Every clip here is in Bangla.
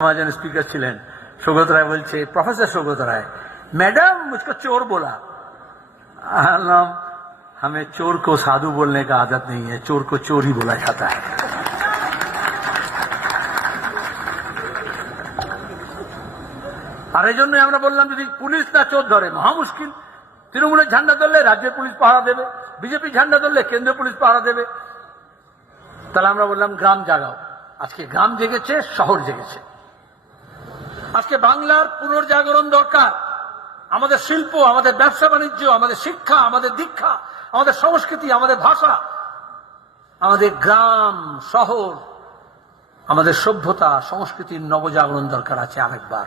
महाजन स्पीकर ছিলেন সৌগত রায় বলছে প্রফেসর সৌগত রায় मैडम मुझको चोर बोला आलम हमें चोर को साधु बोलने का आदत नहीं है चोर को चोर ही बोला जाता है আর এই জন্যই আমরা বললাম যদি পুলিশ না চোর ধরে মহা মুশকিল তৃণমূলের ঝান্ডা ধরলে রাজ্যের পুলিশ পাহারা দেবে বিজেপি ঝান্ডা ধরলে কেন্দ্রীয় পুলিশ পাহারা দেবে তাহলে আমরা বললাম গ্রাম জাগাও আজকে গ্রাম জেগেছে শহর জেগেছে আজকে বাংলার পুনর্জাগরণ দরকার। আমাদের শিল্প, আমাদের ব্যবসা বাণিজ্য, আমাদের শিক্ষা, আমাদের দীক্ষা, আমাদের সংস্কৃতি, আমাদের ভাষা, আমাদের গ্রাম, শহর, আমাদের সভ্যতা, সংস্কৃতির নবজাগরণ দরকার আছে আরেকবার।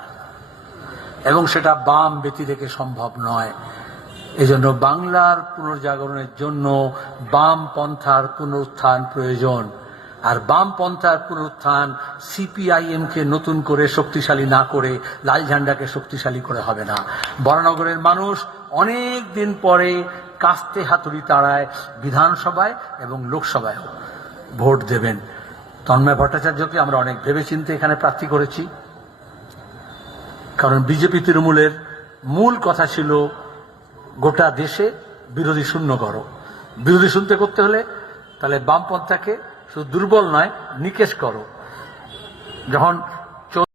এবং সেটা বাম ব্যতি থেকে সম্ভব নয়। এজন্য বাংলার পুনর্জাগরণের জন্য বাম পন্থার পুনরুত্থান প্রয়োজন। আর বাম পন্থার পুনরুত্থান সিপিআইএম কে নতুন করে শক্তিশালী না করে লাল ঝান্ডাকে শক্তিশালী করে হবে না। বরানগরের মানুষ অনেক দিন পরে কাস্তে হাতুড়ি তাড়ায় বিধানসভায় এবং লোকসভায়ও ভোট দেবেন। তন্ময় ভট্টাচার্যকে আমরা অনেক ভেবেচিন্তে এখানে প্রার্থী করেছি। কারণ বিজেপি তৃণমূলের মূল কথা ছিল গোটা দেশে বিরোধী শূন্য করো। বিরোধী শুনতে করতে হলে তাহলে বামপন্থাকে শুধু দুর্বল নয় নিকেশ করো। যখন